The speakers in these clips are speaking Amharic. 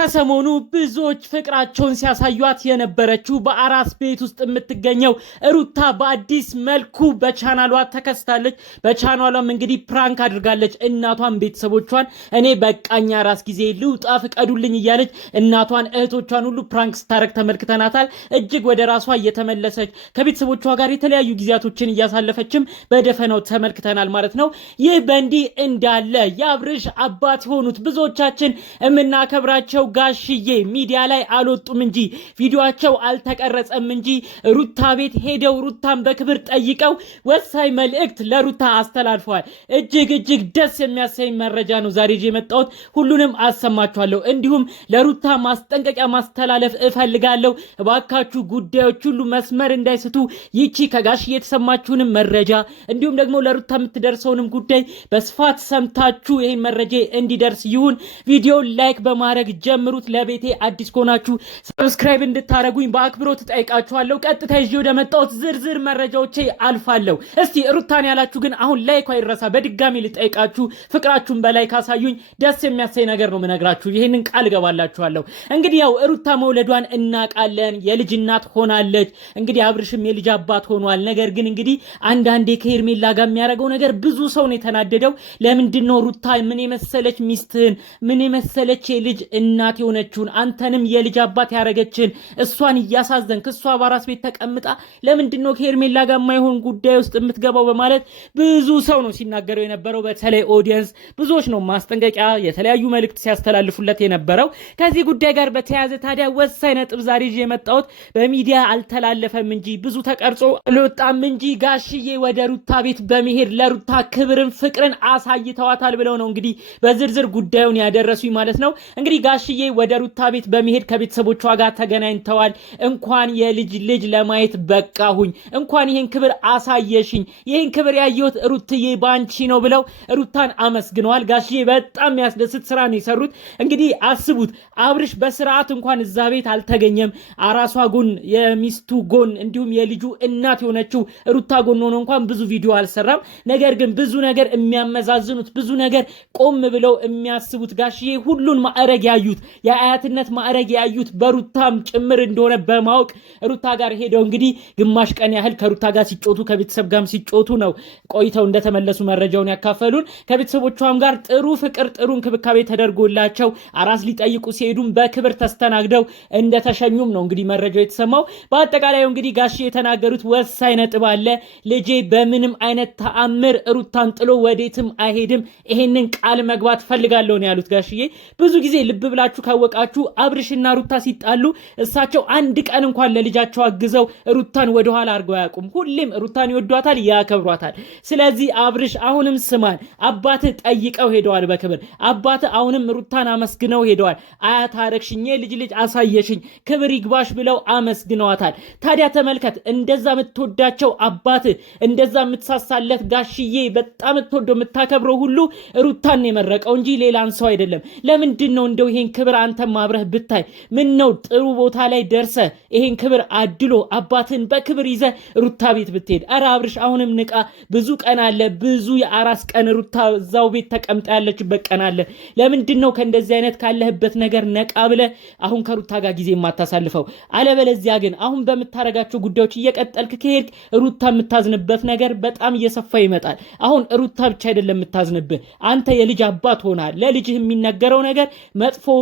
ከሰሞኑ ብዙዎች ፍቅራቸውን ሲያሳዩት የነበረችው በአራስ ቤት ውስጥ የምትገኘው ሩታ በአዲስ መልኩ በቻናሏ ተከስታለች። በቻናሏም እንግዲህ ፕራንክ አድርጋለች እናቷን፣ ቤተሰቦቿን። እኔ በቃኛ ራስ ጊዜ ልውጣ ፍቀዱልኝ እያለች እናቷን፣ እህቶቿን ሁሉ ፕራንክ ስታረግ ተመልክተናታል። እጅግ ወደ ራሷ እየተመለሰች ከቤተሰቦቿ ጋር የተለያዩ ጊዜያቶችን እያሳለፈችም በደፈናው ተመልክተናል ማለት ነው። ይህ በእንዲህ እንዳለ የአብርሽ አባት የሆኑት ብዙዎቻችን የምናከብራቸው ጋሽዬ ሚዲያ ላይ አልወጡም እንጂ ቪዲዮአቸው አልተቀረጸም እንጂ ሩታ ቤት ሄደው ሩታን በክብር ጠይቀው ወሳኝ መልእክት ለሩታ አስተላልፈዋል። እጅግ ደስ የሚያሰኝ መረጃ ነው ዛሬ የመጣሁት። ሁሉንም አሰማችኋለሁ። እንዲሁም ለሩታ ማስጠንቀቂያ ማስተላለፍ እፈልጋለሁ። እባካችሁ ጉዳዮች ሁሉ መስመር እንዳይስቱ ይቺ ከጋሽዬ የተሰማችሁንም መረጃ እንዲሁም ደግሞ ለሩታ የምትደርሰውንም ጉዳይ በስፋት ሰምታችሁ ይሄን መረጃ እንዲደርስ ይሁን። ቪዲዮ ላይክ በማድረግ ጀምሩት። ለቤቴ አዲስ ከሆናችሁ ሰብስክራይብ እንድታረጉኝ በአክብሮት ጠይቃችኋለሁ። ቀጥታ ይዤ ወደ መጣሁት ዝርዝር መረጃዎቼ አልፋለሁ። እስቲ ሩታን ያላችሁ ግን አሁን ላይክ አይረሳ። በድጋሚ ልጠይቃችሁ፣ ፍቅራችሁን በላይ ካሳዩኝ ደስ የሚያሰኝ ነገር ነው የምነግራችሁ። ይሄንን ቃል ገባላችኋለሁ። እንግዲህ ያው ሩታ መውለዷን እናቃለን። የልጅ እናት ሆናለች። እንግዲህ አብርሽም የልጅ አባት ሆኗል። ነገር ግን እንግዲህ አንዳንዴ ከሄርሜላ ጋር የሚያደርገው ነገር ብዙ ሰው ነው የተናደደው። ለምንድን ነው ሩታ ምን የመሰለች ሚስትህን ምን የመሰለች የልጅ እናት የሆነችውን አንተንም የልጅ አባት ያረገችን እሷን እያሳዘንክ እሷ በአራስ ቤት ተቀምጣ ለምንድነው ከሄርሜላ ጋር የማይሆን ጉዳይ ውስጥ የምትገባው በማለት ብዙ ሰው ነው ሲናገረው የነበረው። በተለይ ኦዲየንስ ብዙዎች ነው ማስጠንቀቂያ የተለያዩ መልእክት ሲያስተላልፉለት የነበረው። ከዚህ ጉዳይ ጋር በተያያዘ ታዲያ ወሳኝ ነጥብ ዛሬ ይዤ የመጣሁት በሚዲያ አልተላለፈም እንጂ ብዙ ተቀርጾ አልወጣም እንጂ ጋሽዬ ወደ ሩታ ቤት በመሄድ ለሩታ ክብርን ፍቅርን አሳይተዋታል ብለው ነው እንግዲህ በዝርዝር ጉዳዩን ያደረሱኝ ማለት ነው። እንግዲህ ጋሽዬ ወደ ሩታ ቤት በመሄድ ከቤተሰቦቿ ጋር ተገናኝተዋል። እንኳን የልጅ ልጅ ለማየት በቃሁኝ፣ እንኳን ይሄን ክብር አሳየሽኝ፣ ይሄን ክብር ያየሁት ሩትዬ ባንቺ ነው ብለው ሩታን አመስግነዋል። ጋሽዬ በጣም የሚያስደስት ስራ ነው የሰሩት። እንግዲህ አስቡት፣ አብርሽ በስርዓት እንኳን እዛ ቤት አልተገኘም። አራሷ ጎን፣ የሚስቱ ጎን እንዲሁም የልጁ እናት የሆነችው ሩታ ጎን ሆኖ እንኳን ብዙ ቪዲዮ አልሰራም። ነገር ግን ብዙ ነገር የሚያመዛዝኑት ብዙ ነገር ቆም ብለው የሚያስቡት ጋሽዬ ሁሉን ማዕረግ ያዩት የአያትነት ማዕረግ ያዩት በሩታም ጭምር እንደሆነ በማወቅ ሩታ ጋር ሄደው እንግዲህ ግማሽ ቀን ያህል ከሩታ ጋር ሲጮቱ ከቤተሰብ ጋርም ሲጮቱ ነው ቆይተው እንደተመለሱ መረጃውን ያካፈሉን። ከቤተሰቦቿም ጋር ጥሩ ፍቅር ጥሩ እንክብካቤ ተደርጎላቸው አራስ ሊጠይቁ ሲሄዱም በክብር ተስተናግደው እንደተሸኙም ነው እንግዲህ መረጃው የተሰማው። በአጠቃላይ እንግዲህ ጋሽ የተናገሩት ወሳኝ ነጥብ አለ። ልጄ በምንም አይነት ተአምር ሩታን ጥሎ ወዴትም አይሄድም፣ ይሄንን ቃል መግባት ፈልጋለሁ ነው ያሉት ጋሽዬ። ብዙ ጊዜ ልብ ብላችሁ ካወቃችሁ አብርሽና ሩታ ሲጣሉ እሳቸው አንድ ቀን እንኳን ለልጃቸው አግዘው ሩታን ወደኋላ አድርገው አያውቁም። ሁሌም ሩታን ይወዷታል፣ ያከብሯታል። ስለዚህ አብርሽ አሁንም ስማን፣ አባትህ ጠይቀው ሄደዋል በክብር አባትህ አሁንም ሩታን አመስግነው ሄደዋል። አያት አረግሽኝ፣ ልጅ አሳየሽኝ፣ ክብር ይግባሽ ብለው አመስግነዋታል። ታዲያ ተመልከት፣ እንደዛ የምትወዳቸው አባትህ እንደዛ የምትሳሳለት ጋሽዬ በጣም የምትወደው የምታከብረው ሁሉ ሩታን የመረቀው እንጂ ሌላን ሰው አይደለም። ለምንድን ነው እንደው ይሄን ክብር አንተም አብረህ ብታይ ምን ነው ጥሩ ቦታ ላይ ደርሰ ይሄን ክብር አድሎ አባትን በክብር ይዘ ሩታ ቤት ብትሄድ። አረ አብርሽ አሁንም ንቃ። ብዙ ቀን አለ፣ ብዙ የአራስ ቀን ሩታ እዛው ቤት ተቀምጣ ያለችበት ቀን አለ። ለምንድነው ከእንደዚህ አይነት ካለህበት ነገር ነቃ ብለ አሁን ከሩታ ጋር ጊዜ የማታሳልፈው? አለበለዚያ ግን አሁን በምታረጋቸው ጉዳዮች እየቀጠልክ ከሄድክ ሩታ የምታዝንበት ነገር በጣም እየሰፋ ይመጣል። አሁን ሩታ ብቻ አይደለም የምታዝንብህ፣ አንተ የልጅ አባት ሆናል። ለልጅህ የሚነገረው ነገር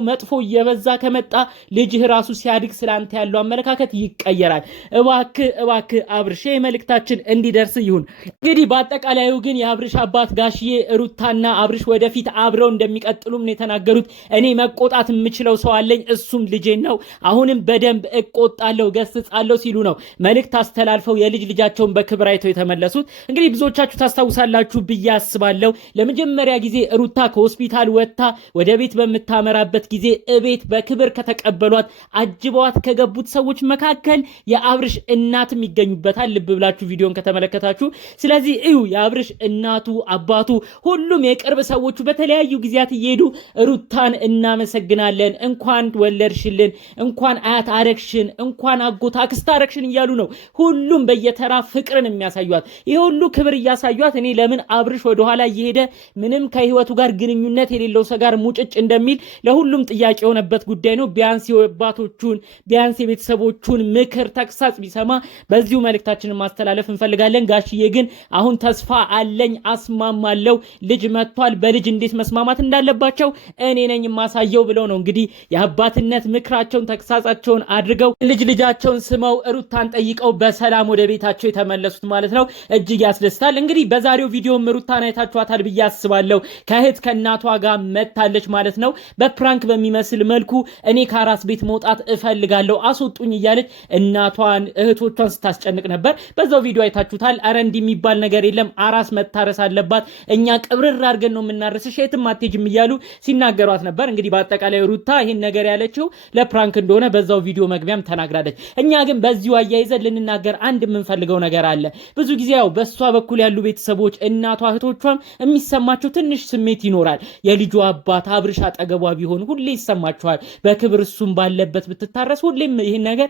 መጥፎ እየበዛ ከመጣ ልጅህ ራሱ ሲያድግ ስላንተ ያለው አመለካከት ይቀየራል። እባክህ አብርሽ መልእክታችን እንዲደርስ ይሁን። እንግዲህ በአጠቃላዩ ግን የአብርሽ አባት ጋሽዬ ሩታና አብርሽ ወደፊት አብረው እንደሚቀጥሉም ነው የተናገሩት። እኔ መቆጣት የምችለው ሰው አለኝ፣ እሱም ልጄን ነው። አሁንም በደንብ እቆጣለሁ፣ ገስጻለሁ ሲሉ ነው መልእክት አስተላልፈው የልጅ ልጃቸውን በክብር አይተው የተመለሱት። እንግዲህ ብዙዎቻችሁ ታስታውሳላችሁ ብዬ አስባለሁ። ለመጀመሪያ ጊዜ ሩታ ከሆስፒታል ወጥታ ወደ ቤት በምታመራበት ጊዜ እቤት በክብር ከተቀበሏት አጅበዋት ከገቡት ሰዎች መካከል የአብርሽ እናትም ይገኙበታል። ልብ ብላችሁ ቪዲዮን ከተመለከታችሁ። ስለዚህ እዩ የአብርሽ እናቱ አባቱ ሁሉም የቅርብ ሰዎቹ በተለያዩ ጊዜያት እየሄዱ ሩታን እናመሰግናለን፣ እንኳን ወለድሽልን፣ እንኳን አያት አረግሽን፣ እንኳን አጎት አክስት አረግሽን እያሉ ነው ሁሉም በየተራ ፍቅርን የሚያሳዩት። ይሄ ሁሉ ክብር እያሳዩት እኔ ለምን አብርሽ ወደኋላ እየሄደ ምንም ከህይወቱ ጋር ግንኙነት የሌለው ሰው ጋር ሙጭጭ እንደሚል ለሁሉም ጥያቄ የሆነበት ጉዳይ ነው። ቢያንስ የአባቶቹን ቢያንስ የቤተሰቦቹን ምክር ተግሳጽ ቢሰማ በዚሁ መልእክታችንን ማስተላለፍ እንፈልጋለን። ጋሽዬ ግን አሁን ተስፋ አለኝ አስማማለው ልጅ መጥቷል፣ በልጅ እንዴት መስማማት እንዳለባቸው እኔ ነኝ ማሳየው ብለው ነው እንግዲህ የአባትነት ምክራቸውን ተግሳጻቸውን አድርገው ልጃቸውን ስመው ሩታን ጠይቀው በሰላም ወደ ቤታቸው የተመለሱት ማለት ነው። እጅግ ያስደስታል። እንግዲህ በዛሬው ቪዲዮ ሩታን አይታችኋታል ብዬ አስባለሁ። ከእህት ከእናቷ ጋር መታለች ማለት ነው። በፕራንክ በሚመስል መልኩ እኔ ከአራስ ቤት መውጣት እፈልጋለሁ አስወጡኝ እያለች እናቷን እህቶቿን ስታስጨንቅ ነበር። በዛው ቪዲዮ አይታችሁታል። አረ እንዲህ የሚባል ነገር የለም፣ አራስ መታረስ አለባት፣ እኛ ቅብርር አድርገን ነው የምናረስሽ፣ የትም አትሄጂም እያሉ ሲናገሯት ነበር። እንግዲህ በአጠቃላይ ሩታ ይህን ነገር ያለችው ለፕራንክ እንደሆነ በዛው ቪዲዮ መግቢያም ተናግራለች። እኛ ግን በዚሁ አያይዘን ልንናገር አንድ የምንፈልገው ነገር አለ። ብዙ ጊዜ ያው በሷ በኩል ያሉ ቤተሰቦች እናቷ እህቶቿም የሚሰማቸው ትንሽ ስሜት ይኖራል። የልጇ አባት አብርሽ አጠገቧ ቢሆን ሁሌ ይሰማቸዋል። በክብር እሱም ባለበት ብትታረስ ሁሌም ይህን ነገር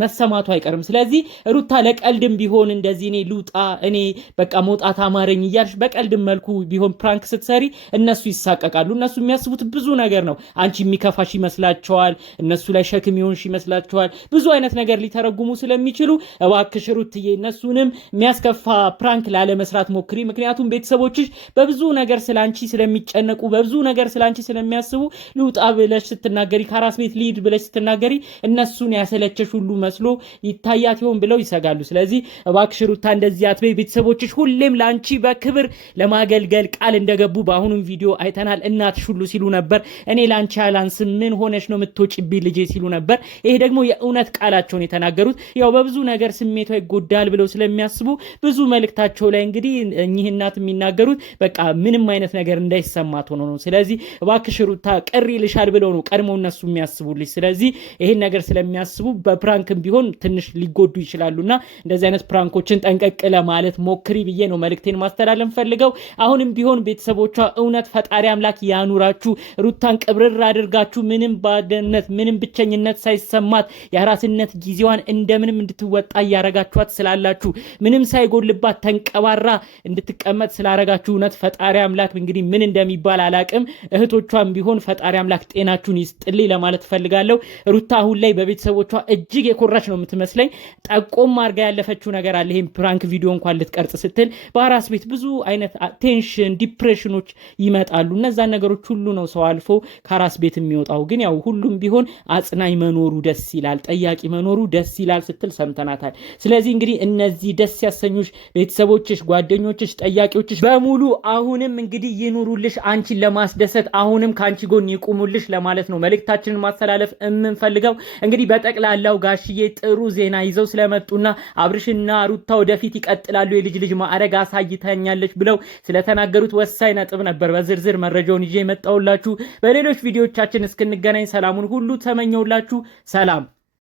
መሰማቱ አይቀርም። ስለዚህ ሩታ ለቀልድም ቢሆን እንደዚህ እኔ ልውጣ እኔ በቃ መውጣት አማረኝ እያልሽ በቀልድም መልኩ ቢሆን ፕራንክ ስትሰሪ እነሱ ይሳቀቃሉ። እነሱ የሚያስቡት ብዙ ነገር ነው። አንቺ የሚከፋሽ ይመስላቸዋል፣ እነሱ ላይ ሸክም ይሆንሽ ይመስላቸዋል። ብዙ አይነት ነገር ሊተረጉሙ ስለሚችሉ እባክሽ ሩትዬ እነሱንም የሚያስከፋ ፕራንክ ላለመስራት ሞክሪ። ምክንያቱም ቤተሰቦችሽ በብዙ ነገር ስላንቺ ስለሚጨነቁ በብዙ ነገር ስላንቺ ስለሚያስቡ ልውጣ ብለሽ ስትናገሪ ከአራስ ቤት ልሂድ ብለሽ ስትናገሪ እነሱን ያሰለቸሽ ሁሉ መስሎ ይታያት ይሆን ብለው ይሰጋሉ። ስለዚህ እባክሽ ሩታ እንደዚህ አትበይ። ቤተሰቦችሽ ሁሌም ላንቺ በክብር ለማገልገል ቃል እንደገቡ በአሁኑም ቪዲዮ አይተናል። እናትሽ ሁሉ ሲሉ ነበር እኔ ላንቺ አላንስም፣ ምን ሆነሽ ነው የምትወጪብኝ ልጄ ሲሉ ነበር። ይሄ ደግሞ የእውነት ቃላቸውን የተናገሩት ያው በብዙ ነገር ስሜቷ ይጎዳል ብለው ስለሚያስቡ ብዙ መልእክታቸው ላይ እንግዲህ እኚህ እናት የሚናገሩት በቃ ምንም አይነት ነገር እንዳይሰማት ሆኖ ነው። ስለዚህ እባክሽ ሩታ ቅር ይልሻል ብለው ነው ቀድሞ እነሱ የሚያስቡልሽ። ስለዚህ ይሄን ነገር ስለሚያስቡ በፕራንክም ቢሆን ትንሽ ሊጎዱ ይችላሉና እንደዚህ አይነት ፕራንኮችን ጠንቀቅ ለማለት ሞክሪ ብዬ ነው መልእክቴን ማስተላለፍ ፈልገው። አሁንም ቢሆን ቤተሰቦቿ እውነት ፈጣሪ አምላክ ያኑራችሁ። ሩታን ቅብርር አድርጋችሁ ምንም ባደነት ምንም ብቸኝነት ሳይሰማት የአራስነት ጊዜዋን እንደምንም እንድትወጣ እያረጋችኋት ስላላችሁ ምንም ሳይጎልባት ተንቀባራ እንድትቀመጥ ስላረጋችሁ እውነት ፈጣሪ አምላክ እንግዲህ ምን እንደሚባል አላቅም። እህቶቿም ቢሆን ፈጣሪ አምላክ ጤናችሁን ይስጥልኝ ለማለት ፈልጋለሁ። ሩታ አሁን ላይ በቤተሰቦቿ እጅግ የኮራች ነው የምትመስለኝ። ጠቆም አርጋ ያለፈችው ነገር አለ። ይሄን ፕራንክ ቪዲዮ እንኳን ልትቀርጽ ስትል በአራስ ቤት ብዙ አይነት ቴንሽን ዲፕሬሽኖች ይመጣሉ። እነዛ ነገሮች ሁሉ ነው ሰው አልፎ ከአራስ ቤት የሚወጣው። ግን ያው ሁሉም ቢሆን አጽናኝ መኖሩ ደስ ይላል፣ ጠያቂ መኖሩ ደስ ይላል ስትል ሰምተናታል። ስለዚህ እንግዲህ እነዚህ ደስ ያሰኙሽ ቤተሰቦችሽ፣ ጓደኞችሽ፣ ጠያቂዎችሽ በሙሉ አሁንም እንግዲህ ይኑሩልሽ፣ አንቺን ለማስደሰት አሁንም ከአንቺ ጎን ይቁሙልሽ ለማለት ነው መልእክታችንን ማስተላለፍ የምንፈልገው። እንግዲህ በጠቅላላው ጋሽዬ ጥሩ ዜና ይዘው ስለመጡና አብርሽና ሩታ ወደፊት ይቀጥላሉ የልጅ ማዕረግ አሳይታኛለች ብለው ስለተናገሩት ወሳኝ ነጥብ ነበር በዝርዝር መረጃውን ይዤ መጣሁላችሁ። በሌሎች ቪዲዮዎቻችን እስክንገናኝ ሰላሙን ሁሉ ተመኘውላችሁ። ሰላም።